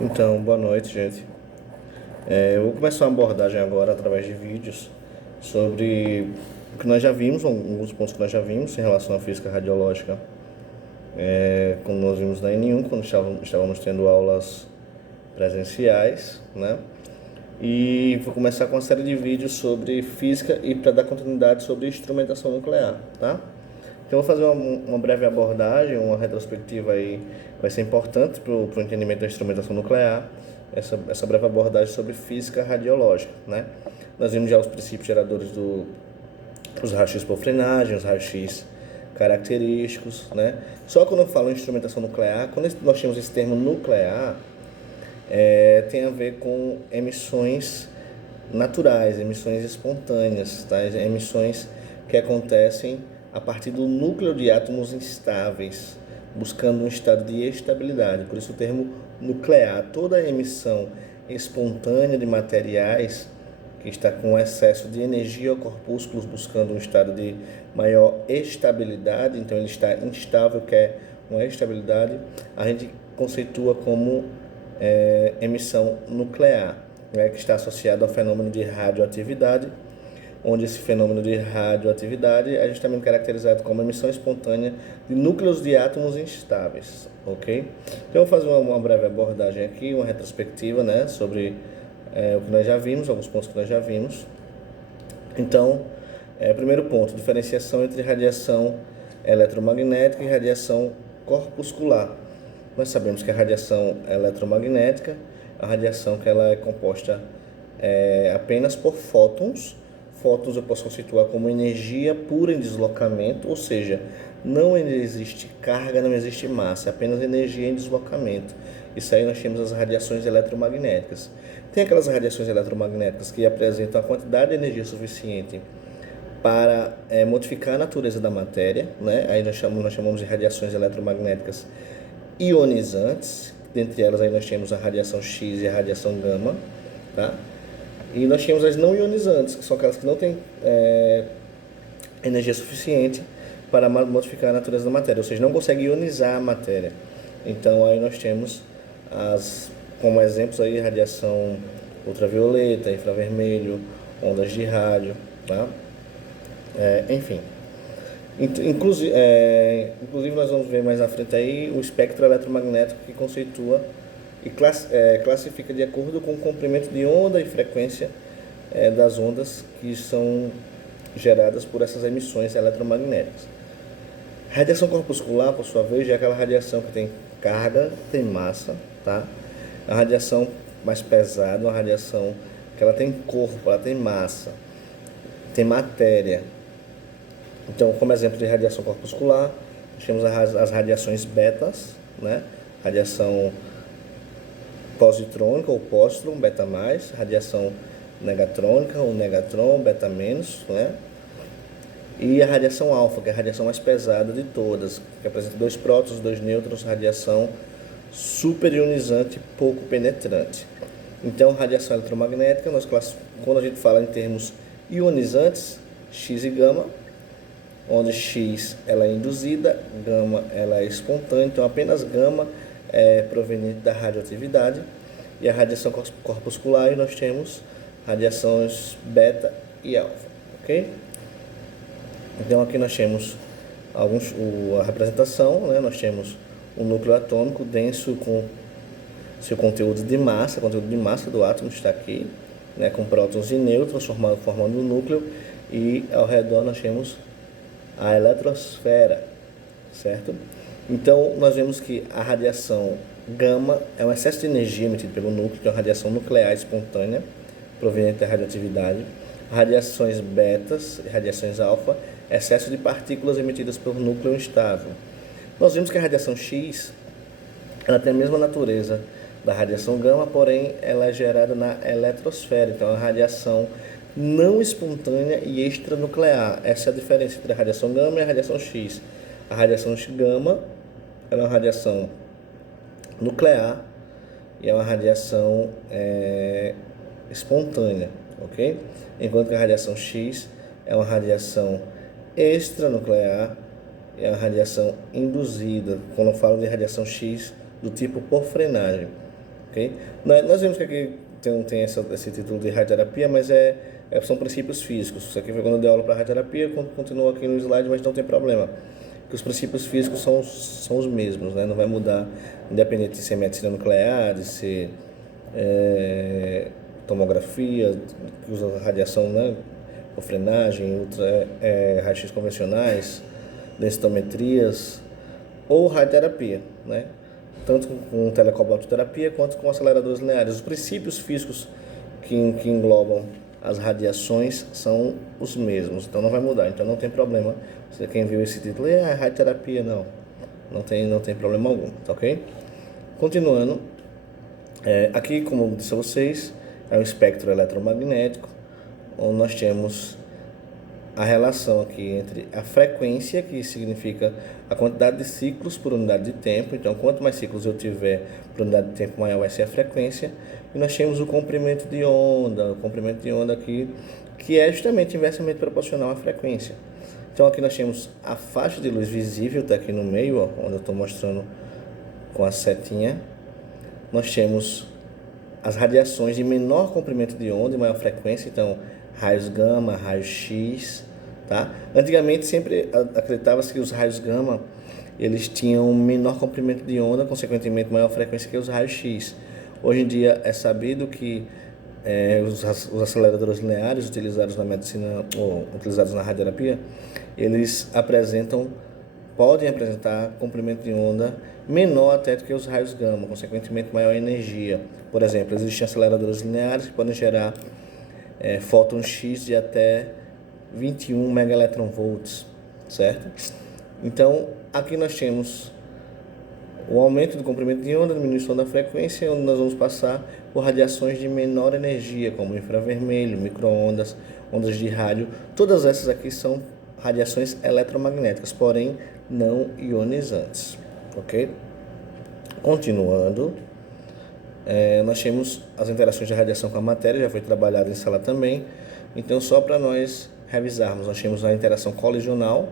Então, boa noite, gente. Eu vou começar uma abordagem agora através de vídeos sobre o que nós já vimos, alguns pontos que nós já vimos em relação à física radiológica, quando nós vimos na N1, quando estávamos tendo aulas presenciais, né? E vou começar com uma série de vídeos sobre física e para dar continuidade sobre instrumentação nuclear, tá? Então, eu vou fazer uma breve abordagem, uma retrospectiva aí, vai ser importante para o entendimento da instrumentação nuclear, essa breve abordagem sobre física radiológica, né? Nós vimos já os princípios geradores dos raios-x por frenagem, os raios-x característicos, né? Só quando eu falo em instrumentação nuclear, quando nós temos esse termo nuclear, tem a ver com emissões naturais, emissões espontâneas, tá? Emissões que acontecem a partir do núcleo de átomos instáveis, buscando um estado de estabilidade. Por isso o termo nuclear. Toda emissão espontânea de materiais que está com excesso de energia ou corpúsculos buscando um estado de maior estabilidade, então ele está instável, quer uma estabilidade, a gente conceitua como emissão nuclear, né, que está associado ao fenômeno de radioatividade, onde esse fenômeno de radioatividade é justamente caracterizado como emissão espontânea de núcleos de átomos instáveis, ok? Então eu vou fazer uma breve abordagem aqui, uma retrospectiva, né, sobre o que nós já vimos, alguns pontos que nós já vimos. Então, primeiro ponto, diferenciação entre radiação eletromagnética e radiação corpuscular. Nós sabemos que a radiação eletromagnética é a radiação que ela é composta apenas por fótons. Fótons eu posso conceituar como energia pura em deslocamento, ou seja, não existe carga, não existe massa, é apenas energia em deslocamento. Isso aí nós temos as radiações eletromagnéticas. Tem aquelas radiações eletromagnéticas que apresentam a quantidade de energia suficiente para modificar a natureza da matéria, né? Aí nós chamamos de radiações eletromagnéticas ionizantes. Dentre elas aí nós temos a radiação X e a radiação gama, tá? E nós temos as não ionizantes, que são aquelas que não têm energia suficiente para modificar a natureza da matéria, ou seja, não consegue ionizar a matéria. Então aí nós temos como exemplos aí radiação ultravioleta, infravermelho, ondas de rádio, tá? Enfim. Inclusive nós vamos ver mais à frente aí o espectro eletromagnético que conceitua e classifica de acordo com o comprimento de onda e frequência das ondas que são geradas por essas emissões eletromagnéticas. Radiação corpuscular, por sua vez, é aquela radiação que tem carga, tem massa, tá? É uma radiação mais pesada, uma radiação que ela tem corpo, ela tem massa, tem matéria. Então, como exemplo de radiação corpuscular, nós temos as radiações betas, né? Radiação positrônica ou pósitron, beta mais, radiação negatrônica ou negatron, beta menos, né? E a radiação alfa, que é a radiação mais pesada de todas, que apresenta 2 prótons, 2 nêutrons, radiação superionizante, pouco penetrante. Então, radiação eletromagnética, quando a gente fala em termos ionizantes, X e gama, onde X ela é induzida, gama ela é espontânea, então apenas gama é proveniente da radioatividade, e a radiação corpuscular, e nós temos radiações beta e alfa, ok? Então aqui nós temos a representação, né? Nós temos um núcleo atômico denso com seu conteúdo de massa, do átomo está aqui, né? Com prótons e nêutrons formando o núcleo, e ao redor nós temos a eletrosfera, certo? Então nós vemos que a radiação gama é um excesso de energia emitido pelo núcleo, que é uma radiação nuclear espontânea, proveniente da radioatividade. Radiações betas e radiações alfa, excesso de partículas emitidas pelo núcleo instável. Nós vimos que a radiação X ela tem a mesma natureza da radiação gama, porém ela é gerada na eletrosfera, então é uma radiação não espontânea e extranuclear. Essa é a diferença entre a radiação gama e a radiação X. A radiação gama é uma radiação nuclear e é uma radiação espontânea, ok? Enquanto que a radiação X é uma radiação extranuclear e é uma radiação induzida. Quando eu falo de radiação X, do tipo por frenagem, ok? Nós vimos que aqui tem esse título de radioterapia, mas são princípios físicos. Isso aqui foi quando eu dei aula para radioterapia, continua aqui no slide, mas não tem problema. Porque os princípios físicos são os mesmos, né? Não vai mudar, independente de ser medicina nuclear, de ser tomografia, que usa radiação, né? Frenagem, raios-x convencionais, densitometrias ou radioterapia, né? Tanto com telecobaltoterapia quanto com aceleradores lineares. Os princípios físicos que englobam as radiações são os mesmos, então não vai mudar, então não tem problema. Quem viu esse título, radioterapia, não tem problema algum, tá ok? Continuando, aqui, como eu disse a vocês, é um espectro eletromagnético, onde nós temos a relação aqui entre a frequência, que significa a quantidade de ciclos por unidade de tempo. Então, quanto mais ciclos eu tiver por unidade de tempo, maior vai ser a frequência. E nós temos o comprimento de onda, aqui, que é justamente inversamente proporcional à frequência. Então, aqui nós temos a faixa de luz visível, está aqui no meio, ó, onde eu estou mostrando com a setinha. Nós temos as radiações de menor comprimento de onda e maior frequência, então raios gama, raios X, tá? Antigamente sempre acreditava-se que os raios gama eles tinham menor comprimento de onda, consequentemente maior frequência que os raios X. Hoje em dia é sabido que os aceleradores lineares utilizados na medicina ou utilizados na radioterapia, eles podem apresentar comprimento de onda menor até do que os raios gama, consequentemente maior energia. Por exemplo, existem aceleradores lineares que podem gerar fótons X de até 21 megaelectronvolts, certo? Então, aqui nós temos o aumento do comprimento de onda, diminuição da frequência, onde nós vamos passar por radiações de menor energia, como infravermelho, micro-ondas, ondas de rádio. Todas essas aqui são radiações eletromagnéticas, porém não ionizantes, ok? Continuando, nós temos as interações de radiação com a matéria, já foi trabalhado em sala também. Então, só para nós revisarmos, nós temos a interação colisional,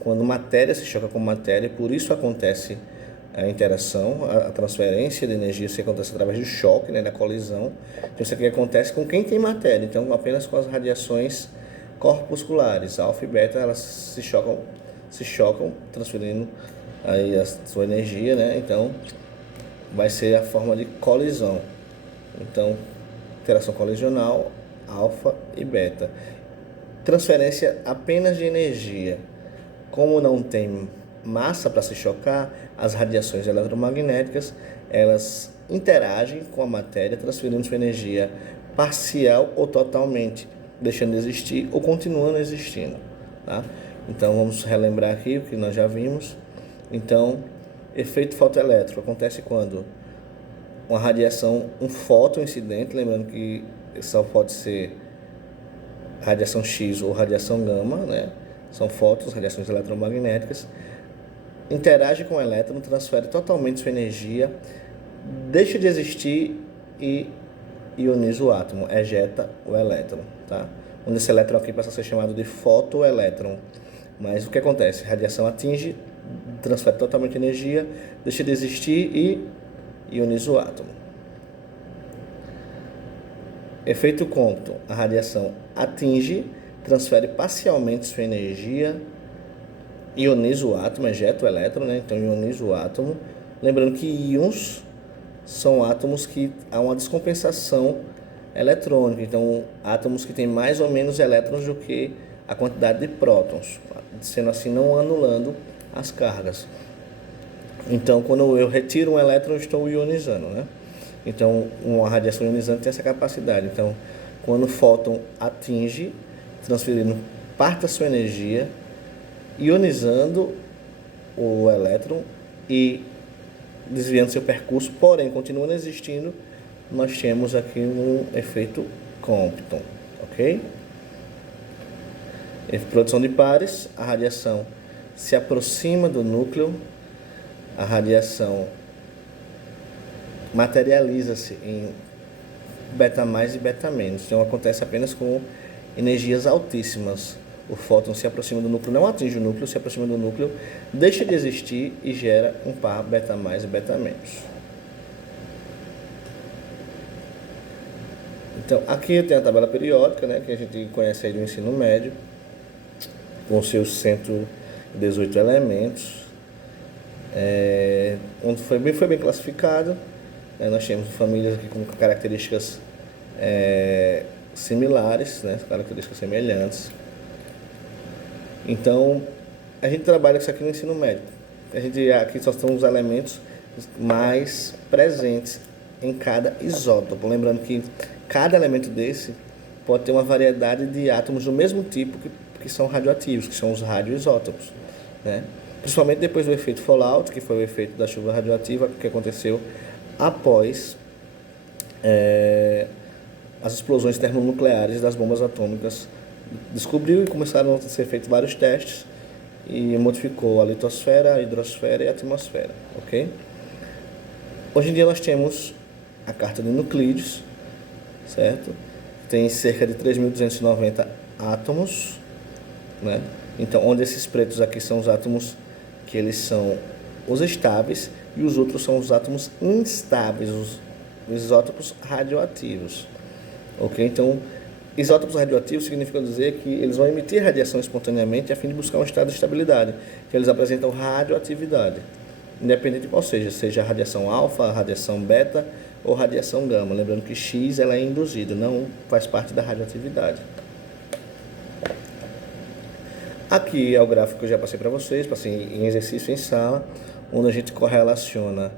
quando matéria se choca com matéria, por isso acontece a interação, a transferência de energia, isso acontece através do choque, né, da colisão. Então, isso aqui acontece com quem tem matéria, então apenas com as radiações corpusculares, alfa e beta, elas se chocam, transferindo aí a sua energia, né? Então, vai ser a forma de colisão. Então, interação colisional, alfa e beta. Transferência apenas de energia. Como não tem massa para se chocar, as radiações eletromagnéticas, elas interagem com a matéria, transferindo sua energia parcial ou totalmente, deixando de existir ou continuando existindo, tá? Então, vamos relembrar aqui o que nós já vimos. Então, efeito fotoelétrico acontece quando uma radiação, um fóton incidente, lembrando que só pode ser radiação X ou radiação gama, né? São fótons, radiações eletromagnéticas, interage com o elétron, transfere totalmente sua energia, deixa de existir e ioniza o átomo, ejeta o elétron, tá? Onde esse elétron aqui passa a ser chamado de fotoelétron. Mas o que acontece? A radiação atinge, transfere totalmente energia, deixa de existir e ioniza o átomo. Efeito Compton. A radiação atinge, transfere parcialmente sua energia, ioniza o átomo, ejeta o elétron, né? Então ioniza o átomo. Lembrando que íons são átomos que há uma descompensação eletrônica. Então, átomos que têm mais ou menos elétrons do que a quantidade de prótons, sendo assim não anulando as cargas. Então, quando eu retiro um elétron, eu estou ionizando, né? Então, uma radiação ionizante tem essa capacidade. Então, quando o fóton atinge, transferindo parte da sua energia, ionizando o elétron e desviando seu percurso, porém continuando existindo, nós temos aqui um efeito Compton, ok? Produção de pares, a radiação se aproxima do núcleo, a radiação materializa-se em beta mais e beta menos, então acontece apenas com energias altíssimas. O fóton se aproxima do núcleo, não atinge o núcleo, se aproxima do núcleo, deixa de existir e gera um par beta mais e beta menos. Então, aqui tem a tabela periódica, né, que a gente conhece aí do ensino médio, com seus 118 elementos, onde foi bem classificado. Nós temos famílias aqui com características similares, né, características semelhantes. Então, a gente trabalha com isso aqui no ensino médio. Aqui só estão os elementos mais presentes em cada isótopo. Lembrando que cada elemento desse pode ter uma variedade de átomos do mesmo tipo que são radioativos, que são os radioisótopos, né? Principalmente depois do efeito fallout, que foi o efeito da chuva radioativa que aconteceu após as explosões termonucleares das bombas atômicas. Descobriu e começaram a ser feitos vários testes e modificou a litosfera, a hidrosfera e a atmosfera, ok? Hoje em dia nós temos a carta de Euclides, certo? Tem cerca de 3.290 átomos, né? Então, onde esses pretos aqui são os átomos que eles são os estáveis e os outros são os átomos instáveis, os isótopos radioativos, ok? Então, isótopos radioativos significa dizer que eles vão emitir radiação espontaneamente a fim de buscar um estado de estabilidade, que eles apresentam radioatividade, independente de qual seja a radiação alfa, a radiação beta ou radiação gama. Lembrando que X ela é induzida, não faz parte da radioatividade. Aqui é o gráfico que eu já passei para vocês, passei em exercício em sala, onde a gente correlaciona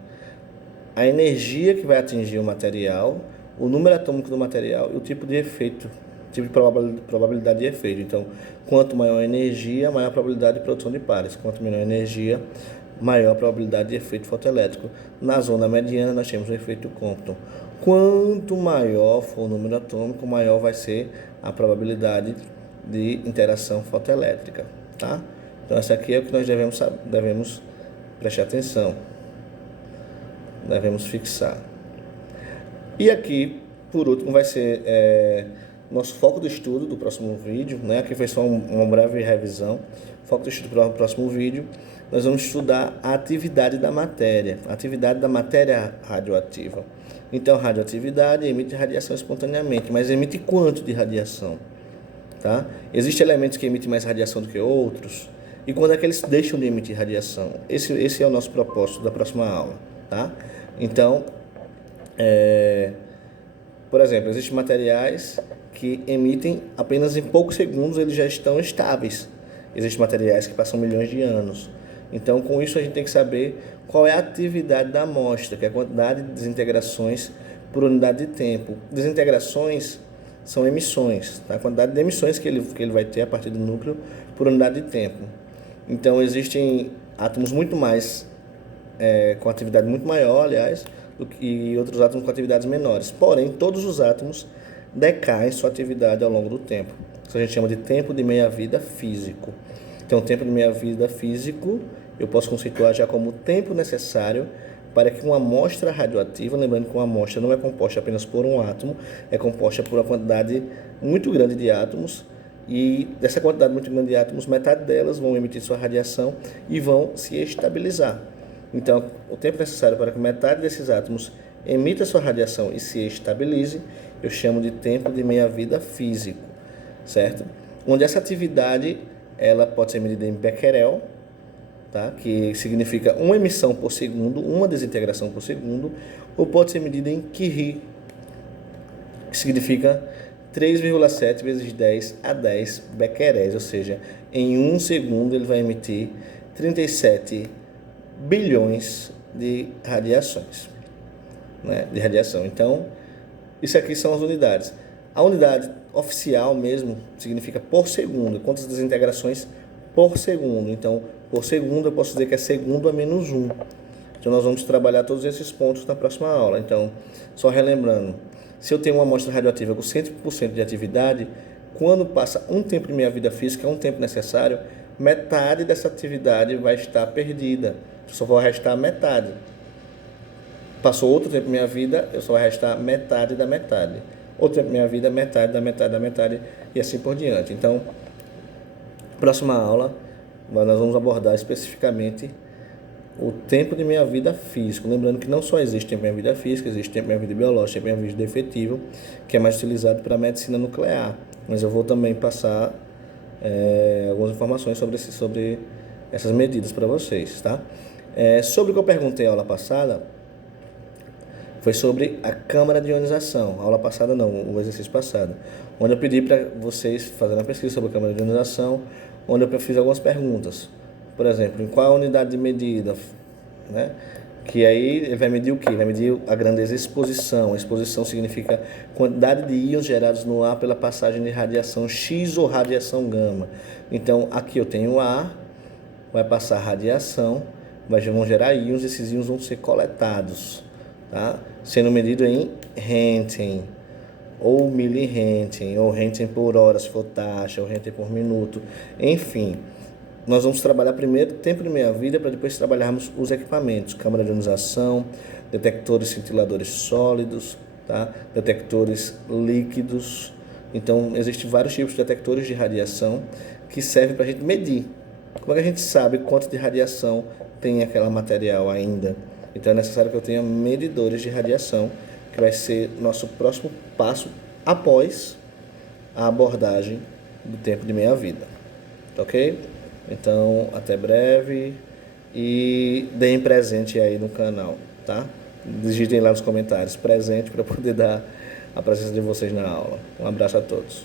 a energia que vai atingir o material, o número atômico do material e o tipo de efeito, tipo de probabilidade de efeito. Então, quanto maior a energia, maior a probabilidade de produção de pares. Quanto menor a energia, maior a probabilidade de efeito fotoelétrico. Na zona mediana, nós temos o efeito Compton. Quanto maior for o número atômico, maior vai ser a probabilidade de interação fotoelétrica, tá? Então, essa aqui é o que nós devemos prestar atenção, devemos fixar. E aqui, por último, vai ser nosso foco do estudo do próximo vídeo, né? Aqui foi só uma breve revisão. Foco do estudo para o próximo vídeo, nós vamos estudar a atividade da matéria radioativa. Então, radioatividade emite radiação espontaneamente, mas emite quanto de radiação? Tá? Existem elementos que emitem mais radiação do que outros, e quando é que eles deixam de emitir radiação? Esse é o nosso propósito da próxima aula, tá? Então, por exemplo, existem materiais que emitem apenas em poucos segundos, eles já estão estáveis. Existem materiais que passam milhões de anos. Então, com isso, a gente tem que saber qual é a atividade da amostra, que é a quantidade de desintegrações por unidade de tempo. Desintegrações são emissões, tá? A quantidade de emissões que ele vai ter a partir do núcleo por unidade de tempo. Então, existem átomos muito mais, com atividade muito maior, aliás, e outros átomos com atividades menores. Porém, todos os átomos decaem sua atividade ao longo do tempo. Isso a gente chama de tempo de meia-vida físico. Então, o tempo de meia-vida físico eu posso conceituar já como o tempo necessário para que uma amostra radioativa, lembrando que uma amostra não é composta apenas por um átomo, é composta por uma quantidade muito grande de átomos, e dessa quantidade muito grande de átomos, metade delas vão emitir sua radiação e vão se estabilizar. Então, o tempo necessário para que metade desses átomos emita sua radiação e se estabilize, eu chamo de tempo de meia-vida físico, certo? Onde essa atividade ela pode ser medida em becquerel, tá? Que significa uma emissão por segundo, uma desintegração por segundo, ou pode ser medida em Curie, que significa 3,7 vezes 10 a 10 becqueréis, ou seja, em um segundo ele vai emitir 37 bilhões de radiações, né? De radiação. Então, isso aqui são as unidades. A unidade oficial mesmo significa por segundo, quantas desintegrações por segundo. Então, por segundo eu posso dizer que é segundo a menos 1. Então, nós vamos trabalhar todos esses pontos na próxima aula. Então, só relembrando, se eu tenho uma amostra radioativa com 100% de atividade, quando passa um tempo de minha vida física, um tempo necessário, metade dessa atividade vai estar perdida. Eu só vou restar metade. Passou outro tempo da minha vida, eu só vou restar metade da metade. Outro tempo da minha vida, metade da metade da metade, e assim por diante. Então, próxima aula, nós vamos abordar especificamente o tempo de meia-vida físico. Lembrando que não só existe tempo de meia-vida física, existe tempo de meia-vida biológica, tempo de meia-vida efetivo, que é mais utilizado para a medicina nuclear. Mas eu vou também passar algumas informações sobre essas medidas para vocês, tá? Sobre o que eu perguntei na aula passada, foi sobre a câmara de ionização. A aula passada não, o exercício passado. Onde eu pedi para vocês fazerem uma pesquisa sobre a câmara de ionização, onde eu fiz algumas perguntas. Por exemplo, em qual unidade de medida, né? Que aí ele vai medir o quê? Vai medir a grandeza exposição. Exposição significa quantidade de íons gerados no ar pela passagem de radiação X ou radiação gama. Então, aqui eu tenho ar, vai passar radiação, vão gerar íons, esses íons vão ser coletados, tá? Sendo medido em Röntgen, ou miliröntgen, ou Röntgen por hora, se for taxa, ou Röntgen por minuto, enfim. Nós vamos trabalhar primeiro tempo de meia-vida para depois trabalharmos os equipamentos, câmara de ionização, detectores cintiladores sólidos, tá? Detectores líquidos. Então, existem vários tipos de detectores de radiação que servem para a gente medir. Como é que a gente sabe quanto de radiação tem aquele material ainda? Então, é necessário que eu tenha medidores de radiação, que vai ser nosso próximo passo após a abordagem do tempo de meia-vida. Tá ok? Então, até breve e deem presente aí no canal, tá? Digitem lá nos comentários presente para poder dar a presença de vocês na aula. Um abraço a todos.